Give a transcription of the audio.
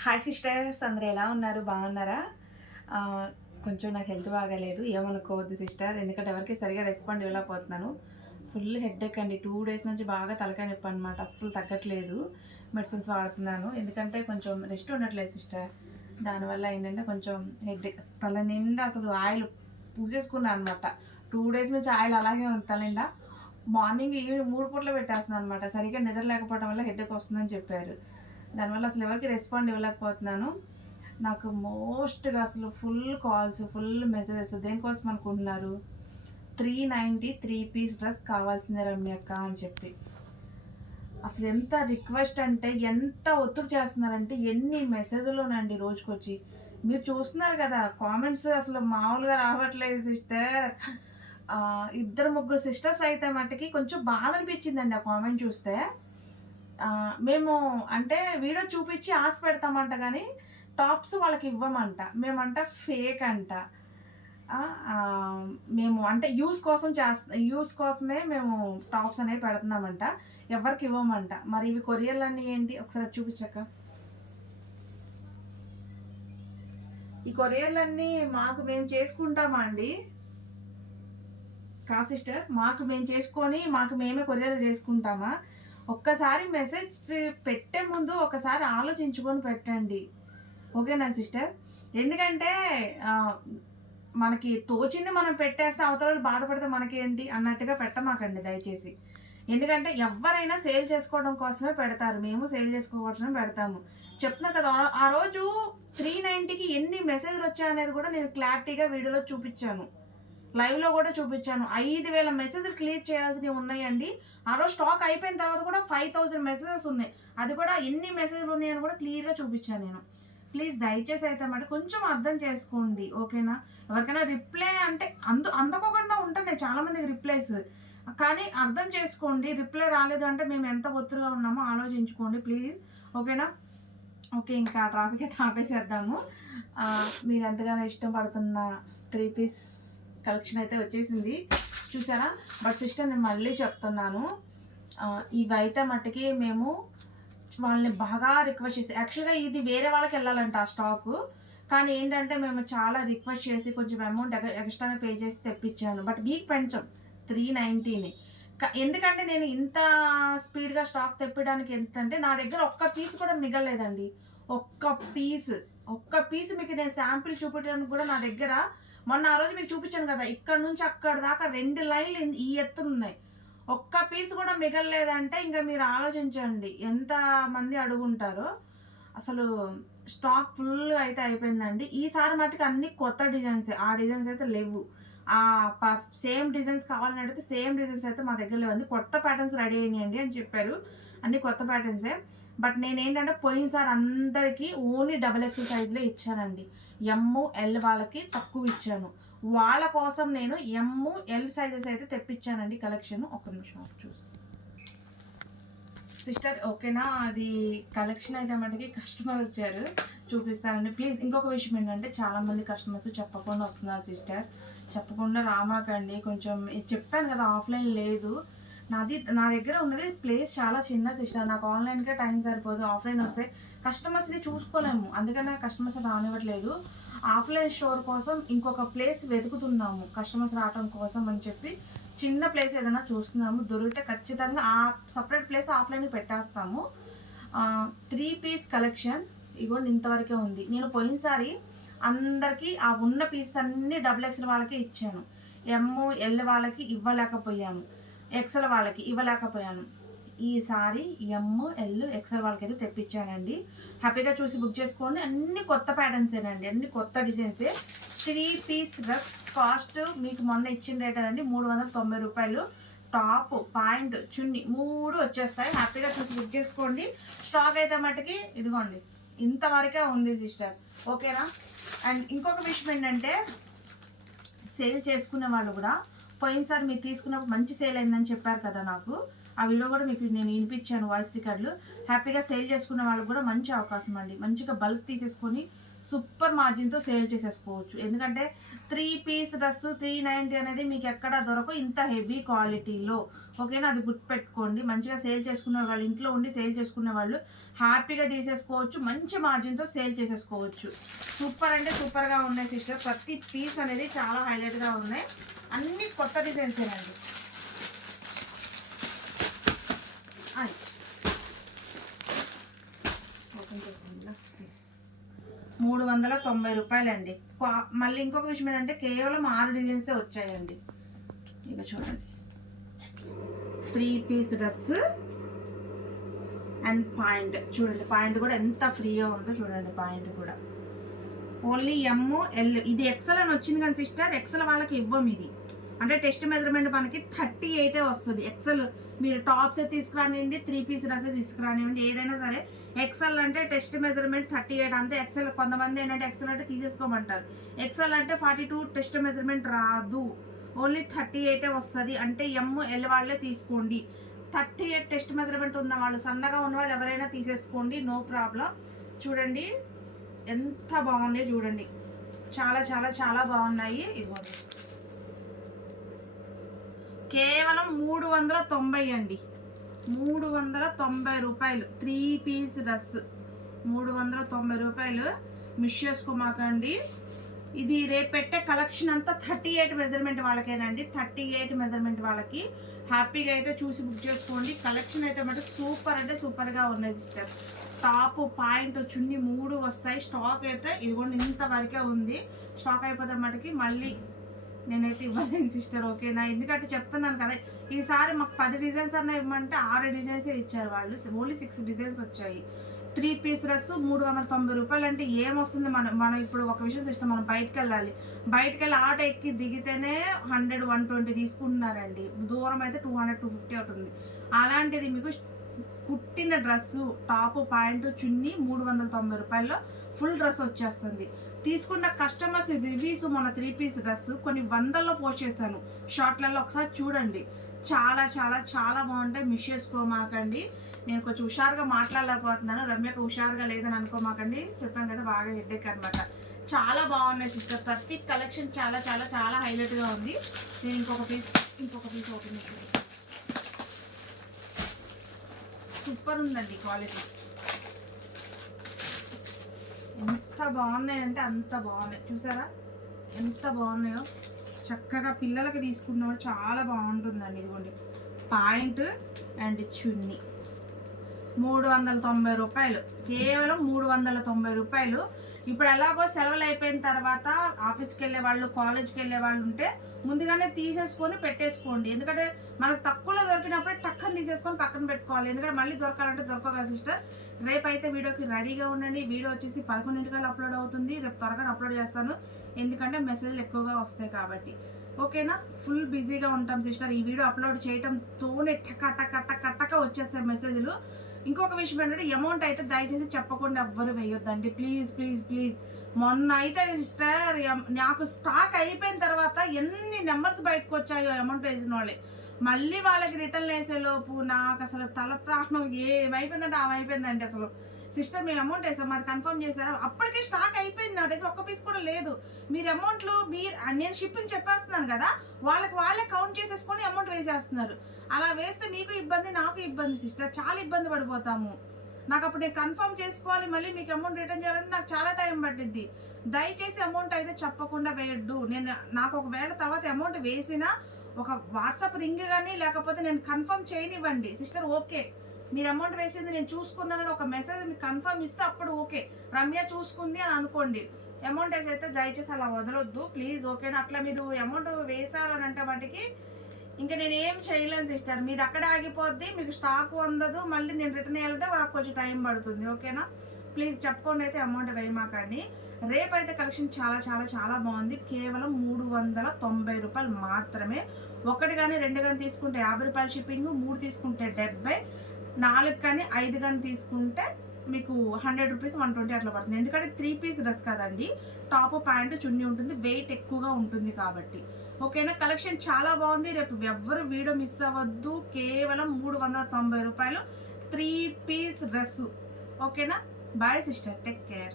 Hi sisters అందరు ఎలా ఉన్నారు? బాగున్నారా? కొంచెం నాకు హెల్త్ బాగాలేదు. ఏమనుకోవద్దు సిస్టర్. ఎందుకంటే ఎవరికి సరిగా రెస్పాండ్ ఇవ్వలేకపోతున్నాను. ఫుల్ హెడ్ఏక్ అండి. టూ డేస్ నుంచి బాగా తలకాయ నొప్పి అనమాట అస్సలు తగ్గట్లేదు. మెడిసిన్స్ వాడుతున్నాను. ఎందుకంటే కొంచెం రెస్ట్ ఉండట్లేదు సిస్టర్. దానివల్ల ఏంటంటే కొంచెం హెడ్ తల నిండా అసలు ఆయిల్ పూసేసుకున్నాను అనమాట టూ డేస్ నుంచి ఆయిల్ అలాగే ఉంది తల నిండా. మార్నింగ్ ఈవినింగ్ మూడు పూట్ల పెట్టేస్తుంది అనమాట సరిగ్గా నిద్ర లేకపోవడం వల్ల హెడ్ఏక్ వస్తుందని చెప్పారు. దానివల్ల అసలు ఎవరికి రెస్పాండ్ ఇవ్వలేకపోతున్నాను. నాకు మోస్ట్గా అసలు ఫుల్ కాల్స్ ఫుల్ మెసేజెస్ దేనికోసం అనుకుంటున్నారు? Three ninety three piece dress కావాల్సిందే రమ్యక్క అని చెప్పి. అసలు ఎంత రిక్వెస్ట్ అంటే ఎంత ఒత్తిడి చేస్తున్నారంటే ఎన్ని మెసేజ్లోనండి రోజుకొచ్చి. మీరు చూస్తున్నారు కదా కామెంట్స్ అసలు మామూలుగా రావట్లేదు సిస్టర్ ఇద్దరు ముగ్గురు సిస్టర్స్ అయితే మట్టుకి కొంచెం బాధ అనిపించిందండి ఆ కామెంట్ చూస్తే. మేము అంటే వీడియో చూపించి ఆశ పెడతామంట కానీ టాప్స్ వాళ్ళకి ఇవ్వమంట. మేమంట ఫేక్ అంట. మేము అంటే యూస్ కోసం చేస్తా యూస్ కోసమే మేము టాప్స్ అనేవి పెడుతున్నామంట. ఎవరికి ఇవ్వమంట. మరి ఇవి కొరియర్లన్నీ ఏంటి? ఒకసారి చూపించాక ఈ కొరియర్లన్నీ మాకు మేము చేసుకుంటామండి. కా సిస్టర్? మాకు మేము చేసుకొని మాకు మేమే కొరియర్లు చేసుకుంటామా? ఒక్కసారి మెసేజ్ పెట్టే ముందు ఒకసారి ఆలోచించుకొని పెట్టండి. ఓకేనా సిస్టర్? ఎందుకంటే మనకి తోచింది మనం పెట్టేస్తే అవతల బాధపడితే మనకేంటి అన్నట్టుగా పెట్టమాకండి దయచేసి. ఎందుకంటే ఎవరైనా సేల్ చేసుకోవడం కోసమే పెడతారు. మేము సేల్ చేసుకోవడమే పెడతాము. చెప్తున్నా కదా ఆ- ఆ రోజు త్రీ నైంటీకి ఎన్ని మెసేజ్లు వచ్చాయనేది కూడా నేను క్లారిటీగా వీడియోలో చూపించాను. లైవ్లో కూడా చూపించాను. ఐదు వేల మెసేజ్లు క్లియర్ చేయాల్సినవి ఉన్నాయండి. ఆ రోజు స్టాక్ అయిపోయిన తర్వాత కూడా ఫైవ్ థౌజండ్ మెసేజెస్ ఉన్నాయి. అది కూడా ఎన్ని మెసేజ్లు ఉన్నాయని కూడా క్లియర్గా చూపించాను నేను. ప్లీజ్ దయచేసి అయితే మాట కొంచెం అర్థం చేసుకోండి. ఓకేనా? ఎవరికైనా రిప్లై అంటే అందు అందుకోకుండా ఉంటున్నాయి చాలా మందికి రిప్లైస్ కానీ అర్థం చేసుకోండి. రిప్లై రాలేదు అంటే మేము ఎంత ఒత్తుగా ఉన్నామో ఆలోచించుకోండి. ప్లీజ్ ఓకేనా? ఓకే ఇంకా ట్రాఫిక్ అయితే ఆపేసేద్దాము. మీరు ఎంతగానో ఇష్టపడుతున్న త్రీ పీస్ కలెక్షన్ అయితే వచ్చేసింది. చూసారా? బట్ సిస్టర్ నేను మళ్ళీ చెప్తున్నాను. ఇవైతే మట్టుకి మేము వాళ్ళని బాగా రిక్వెస్ట్ చేసి యాక్చువల్గా ఇది వేరే వాళ్ళకి వెళ్ళాలంట ఆ స్టాకు. కానీ ఏంటంటే మేము చాలా రిక్వెస్ట్ చేసి కొంచెం అమౌంట్ ఎక్స్ట్రానే పే చేసి తెప్పించాను. బట్ మీకు పెంచం త్రీ నైంటీని. ఎందుకంటే నేను ఇంత స్పీడ్గా స్టాక్ తెప్పడానికి ఎంతంటే నా దగ్గర ఒక్క పీస్ కూడా మిగలలేదండి. ఒక్క పీస్ ఒక్క పీస్ మీకు నేను శాంపిల్ చూపించడానికి కూడా నా దగ్గర మొన్న ఆ రోజు మీకు చూపించాను కదా ఇక్కడ నుంచి అక్కడ దాకా రెండు లైన్లు ఈ ఎత్తులు ఉన్నాయి. ఒక్క పీస్ కూడా మిగలలేదంటే ఇంకా మీరు ఆలోచించండి ఎంత మంది అడుగుంటారో. అసలు స్టాక్ ఫుల్ అయితే అయిపోయిందండి. ఈసారి మట్టుకు అన్ని కొత్త డిజైన్స్ ఆ డిజైన్స్ అయితే లేవు. ఆ సేమ్ డిజైన్స్ కావాలని అడిగితే సేమ్ డిజైన్స్ అయితే మా దగ్గర లేవండి. కొత్త ప్యాటర్న్స్ రెడీ అయినాయండి అని చెప్పారు అన్ని కొత్త ప్యాటర్న్సే బట్ నేను ఏంటంటే పోయినసారి అందరికీ ఓన్లీ డబల్ ఎక్స్ సైజ్లో ఇచ్చానండి. ఎమ్ ఎల్ వాళ్ళకి తక్కువ ఇచ్చాను. వాళ్ళ కోసం నేను ఎమ్ము ఎల్ సైజెస్ అయితే తెప్పించానండి కలెక్షన్ ఒక నిమిషం చూసి. సిస్టర్ ఓకేనా? అది కలెక్షన్ అయితే మటుకి కస్టమర్ వచ్చారు. చూపిస్తానండి. ప్లీజ్ ఇంకొక విషయం ఏంటంటే చాలా మంది కస్టమర్స్ చెప్పకుండా వస్తున్నారు సిస్టర్ చెప్పకుండా రామాకండి. కొంచెం చెప్పాను కదా ఆఫ్లైన్ లేదు. నాది నా దగ్గర ఉన్నది ప్లేస్ చాలా చిన్న సిస్టర్ నాకు ఆన్లైన్కే టైం సరిపోదు ఆఫ్లైన్ వస్తే కస్టమర్స్ని చూసుకోలేము. అందుకని కస్టమర్స్ రానివ్వట్లేదు. ఆఫ్లైన్ స్టోర్ కోసం ఇంకొక ప్లేస్ వెతుకుతున్నాము కస్టమర్స్ రావడం కోసం అని చెప్పి చిన్న ప్లేస్ ఏదైనా చూస్తున్నాము. దొరికితే ఖచ్చితంగా ఆ సపరేట్ ప్లేస్ ఆఫ్లైన్ పెట్టేస్తాము. త్రీ పీస్ కలెక్షన్ ఇగోండి ఇంతవరకే ఉంది. నేను పోయినసారి అందరికీ ఆ ఉన్న పీస్ అన్ని డబుల్ ఎక్స్ఎల్ వాళ్ళకి ఇచ్చాను. ఎమ్ ఎల్ వాళ్ళకి ఇవ్వలేకపోయాము. ఎక్సెల్ వాళ్ళకి ఇవ్వలేకపోయాను. ఈసారి ఎమ్ ఎల్ ఎక్సెల్ వాళ్ళకి అయితే తెప్పించానండి. హ్యాపీగా చూసి బుక్ చేసుకోండి. అన్ని కొత్త ప్యాటర్న్సేనండి అన్ని కొత్త డిజైన్సే త్రీ పీస్ డ్రెస్ కాస్ట్ మీకు మొన్న ఇచ్చిన రేట్ అండి. మూడు వందల తొంభై రూపాయలు. టాప్ పాయింట్ చున్ని మూడు వచ్చేస్తాయి. హ్యాపీగా చూసి బుక్ చేసుకోండి. స్టాక్ అయితే మటుకి ఇదిగోండి. ఇంతవరకే ఉంది సిస్టర్ ఓకేనా అండ్ ఇంకొక విషయం ఏంటంటే సేల్ చేసుకునే వాళ్ళు కూడా పోయినసారి మీరు తీసుకున్నప్పుడు మంచి సేల్ అయిందని చెప్పారు కదా నాకు. ఆ వీడియో కూడా మీకు నేను వినిపించాను వాయిస్ రికార్డులు. హ్యాపీగా సేల్ చేసుకునే వాళ్ళకి కూడా మంచి అవకాశం అండి. మంచిగా బల్క్ తీసేసుకొని సూపర్ మార్జిన్తో సేల్ చేసేసుకోవచ్చు. ఎందుకంటే three piece dress three ninety అనేది మీకు ఎక్కడ దొరకవు ఇంత హెవీ క్వాలిటీలో ఓకేనా? అది గుర్తుపెట్టుకోండి. మంచిగా సేల్ చేసుకునే వాళ్ళు ఇంట్లో ఉండి సేల్ చేసుకునే వాళ్ళు హ్యాపీగా తీసేసుకోవచ్చు మంచి మార్జిన్తో సేల్ చేసేసుకోవచ్చు. సూపర్ అంటే సూపర్గా ఉన్నాయి సిస్టర్. ప్రతి పీస్ అనేది చాలా హైలైట్గా ఉన్నాయి. అన్ని కొత్త డిజైన్సేనండి మూడు వందల తొంభై రూపాయలండి. మళ్ళీ ఇంకొక విషయం ఏంటంటే కేవలం ఆరు డిజైన్సే వచ్చాయండి. ఇక చూడండి. Three piece dress and point చూడండి పాయింట్ కూడా ఎంత ఫ్రీగా ఉందో చూడండి పాయింట్ కూడా. ఓన్లీ ఎమ్ ఎల్ ఇది ఎక్సెల్ అని వచ్చింది కానీ సిస్టర్ ఎక్సెల్ వాళ్ళకి ఇవ్వం ఇది. అంటే టెస్ట్ మెజర్మెంట్ మనకి థర్టీ ఎయిటే వస్తుంది. ఎక్సెల్ మీరు టాప్స్ తీసుకురానివ్వండి త్రీ పీస్ డ్రెస్ తీసుకురానివ్వండి ఏదైనా సరే. ఎక్సెల్ అంటే టెస్ట్ మెజర్మెంట్ థర్టీ ఎయిట్ అంతే ఎక్సెల్ కొంతమంది ఏంటంటే ఎక్సెల్ అంటే తీసేసుకోమంటారు. ఎక్సెల్ అంటే ఫార్టీ టూ టెస్ట్ మెజర్మెంట్ రాదు. ఓన్లీ థర్టీ ఎయిటే వస్తుంది. అంటే ఎమ్ ఎల్ వాళ్ళే తీసుకోండి. థర్టీ ఎయిట్ టెస్ట్ మెజర్మెంట్ ఉన్న వాళ్ళు సన్నగా ఉన్న వాళ్ళు ఎవరైనా తీసేసుకోండి. నో ప్రాబ్లం చూడండి. ఎంత బాగున్నాయో చూడండి. చాలా చాలా చాలా బాగున్నాయి. ఇదిగోండి కేవలం మూడు వందల తొంభై అండి. మూడు వందల తొంభై రూపాయలు. Three piece dress. మూడు వందల తొంభై రూపాయలు. మిస్ చేసుకోమాకండి. ఇది రేపు పెట్టే కలెక్షన్ అంతా థర్టీ ఎయిట్ మెజర్మెంట్ వాళ్ళకేనండి. థర్టీ ఎయిట్ మెజర్మెంట్ వాళ్ళకి. హ్యాపీగా అయితే చూసి బుక్ చేసుకోండి. కలెక్షన్ అయితే మటు సూపర్ అంటే సూపర్గా ఉన్నాయి సిస్టర్ టాప్ పాయింట్ చున్ని మూడు వస్తాయి. స్టాక్ అయితే ఇదిగోండి ఇంతవరకే ఉంది. స్టాక్ అయిపోతే మటుకి మళ్ళీ నేనైతే ఇవ్వలేదు సిస్టర్ ఓకేనా? ఎందుకంటే చెప్తున్నాను కదా ఈసారి మాకు పది డిజైన్స్ అన్న ఇవ్వమంటే ఆరు డిజైన్సే ఇచ్చారు వాళ్ళు. ఓన్లీ సిక్స్ డిజైన్స్ వచ్చాయి. త్రీ పీస్ డ్రెస్ మూడు వందల తొంభై రూపాయలు అంటే ఏమొస్తుంది? మనం మనం ఇప్పుడు ఒక విషయం చేస్తాం మనం బయటకు వెళ్ళాలి బయటకు వెళ్ళి ఆటో ఎక్కి దిగితేనే హండ్రెడ్ వన్ ట్వంటీ తీసుకుంటున్నారండి. దూరం అయితే టూ హండ్రెడ్ టూ ఫిఫ్టీ అవుతుంది. అలాంటిది మీకు కుట్టిన డ్రెస్సు టాప్ ప్యాంటు చున్నీ మూడు వందల తొంభై రూపాయల్లో ఫుల్ డ్రెస్ వచ్చేస్తుంది. తీసుకున్న కస్టమర్స్ రివ్యూస్ మన త్రీ పీస్ డ్రెస్ కొన్ని వందల్లో పోస్ట్ చేశాను. షార్ట్లలో ఒకసారి చూడండి. చాలా చాలా చాలా బాగుంటాయి. మిస్ చేసుకోమాకండి. నేను కొంచెం హుషారుగా మాట్లాడలేకపోతున్నాను. రమ్యకు హుషారుగా లేదని అనుకోమాకండి. చెప్పాను కదా బాగా హెడ్ఏక్ అనమాట చాలా బాగున్నాయి సిస్టర్ ప్రతి కలెక్షన్ చాలా చాలా చాలా హైలైట్గా ఉంది. నేను ఇంకొక పీస్ ఇంకొక పీస్ ఓపెన్ సూపర్ ఉందండి క్వాలిటీ ఎంత బాగున్నాయంటే అంత బాగున్నాయి. చూసారా? ఎంత బాగున్నాయో. చక్కగా పిల్లలకి తీసుకున్నవాడు చాలా బాగుంటుందండి ఇదిగోండి. పాయింట్ అండ్ చున్నీ. మూడు వందల తొంభై రూపాయలు. కేవలం మూడు వందల తొంభై రూపాయలు. ఇప్పుడు ఎలాగో సెలవులు అయిపోయిన తర్వాత ఆఫీస్కి వెళ్ళే వాళ్ళు కాలేజ్కి వెళ్ళే వాళ్ళు ఉంటే ముందుగానే తీసేసుకొని పెట్టేసుకోండి. ఎందుకంటే మనకు తక్కువలో దొరికినప్పుడే టక్కన తీసేసుకొని పక్కన పెట్టుకోవాలి. ఎందుకంటే మళ్ళీ దొరకాలంటే దొరకగా సిస్టర్. రేపు అయితే వీడియోకి రెడీగా ఉండండి. వీడియో వచ్చేసి పదకొండింటికల్లా అప్లోడ్ అవుతుంది. రేపు త్వరగా అప్లోడ్ చేస్తాను. ఎందుకంటే మెసేజ్లు ఎక్కువగా వస్తాయి కాబట్టి. ఓకేనా? ఫుల్ బిజీగా ఉంటాం సిస్టర్. ఈ వీడియో అప్లోడ్ చేయడంతోనే టక టక టక టక వచ్చేస్తాయి మెసేజ్లు. ఇంకొక విషయం ఏంటంటే అమౌంట్ అయితే దయచేసి చెప్పకుండా ఎవ్వరు వేయొద్దండి. Please please please. మొన్న అయితే సిస్టర్ నాకు స్టాక్ అయిపోయిన తర్వాత ఎన్ని నెంబర్స్ బయటకు వచ్చాయో అమౌంట్ వేసిన వాళ్ళే. మళ్ళీ వాళ్ళకి రిటర్న్ వేసేలోపు నాకు అసలు తల ప్రాణం ఏమైపోయిందంటే అవైపోయిందండి అసలు. సిస్టర్ మేము అమౌంట్ వేసాం. మాది కన్ఫర్మ్ చేశారా? అప్పటికే స్టాక్ అయిపోయింది. నా దగ్గర ఒక్క పీస్ కూడా లేదు. మీరు అమౌంట్లు మీరు నేను షిప్పింగ్ చెప్పేస్తున్నాను కదా వాళ్ళకి వాళ్ళే కౌంట్ చేసేసుకొని అమౌంట్ వేసేస్తున్నారు. అలా వేస్తే మీకు ఇబ్బంది నాకు ఇబ్బంది సిస్టర్ చాలా ఇబ్బంది పడిపోతాము. నాకు అప్పుడు నేను కన్ఫర్మ్ చేసుకోవాలి మళ్ళీ మీకు అమౌంట్ రిటర్న్ చేయాలంటే నాకు చాలా టైం పట్టింది దయచేసి అమౌంట్ అయితే చెప్పకుండా వేయద్దు. నేను నాకు ఒకవేళ తర్వాత అమౌంట్ వేసినా ఒక వాట్సాప్ రింగ్ కానీ లేకపోతే నేను కన్ఫర్మ్ చేయనివ్వండి. సిస్టర్ ఓకే మీరు అమౌంట్ వేసింది నేను చూసుకున్నానని ఒక మెసేజ్ మీకు కన్ఫర్మ్ ఇస్తే అప్పుడు ఓకే రమ్య చూసుకుంది అని అనుకోండి. అమౌంట్ వేసి అయితే దయచేసి అలా వదలొద్దు. ప్లీజ్ ఓకేనా అట్లా మీరు అమౌంట్ వేసారని అంటే వాటికి ఇంకా నేను ఏం చేయలేను సిస్టర్ మీది అక్కడ ఆగిపోద్ది మీకు స్టాక్ వందదు మళ్ళీ నేను రిటర్న్ చేయాలంటే వాళ్ళకి కొంచెం టైం పడుతుంది ఓకేనా ప్లీజ్ చెప్పుకోండి అయితే అమౌంట్ వేయమాకండి. రేపు అయితే కలెక్షన్ చాలా చాలా చాలా బాగుంది. కేవలం మూడు వందల తొంభై రూపాయలు మాత్రమే. ఒకటి కానీ రెండు కానీ తీసుకుంటే యాభై రూపాయలు షిప్పింగ్ మూడు తీసుకుంటే డెబ్బై నాలుగు కానీ ఐదు కానీ తీసుకుంటే మీకు హండ్రెడ్ రూపీస్ వన్ ట్వంటీ అట్లా పడుతుంది. ఎందుకంటే త్రీ పీస్ డ్రెస్ కదండి. టాప్ ప్యాంటు చున్నీ ఉంటుంది వెయిట్ ఎక్కువగా ఉంటుంది కాబట్టి. ఓకేనా? కలెక్షన్ చాలా బాగుంది. రేపు ఎవ్వరు వీడియో మిస్ అవ్వద్దు. కేవలం మూడు వందల తొంభై రూపాయలు. త్రీ పీస్ డ్రెస్ ఓకేనా? Bye sister. Take care.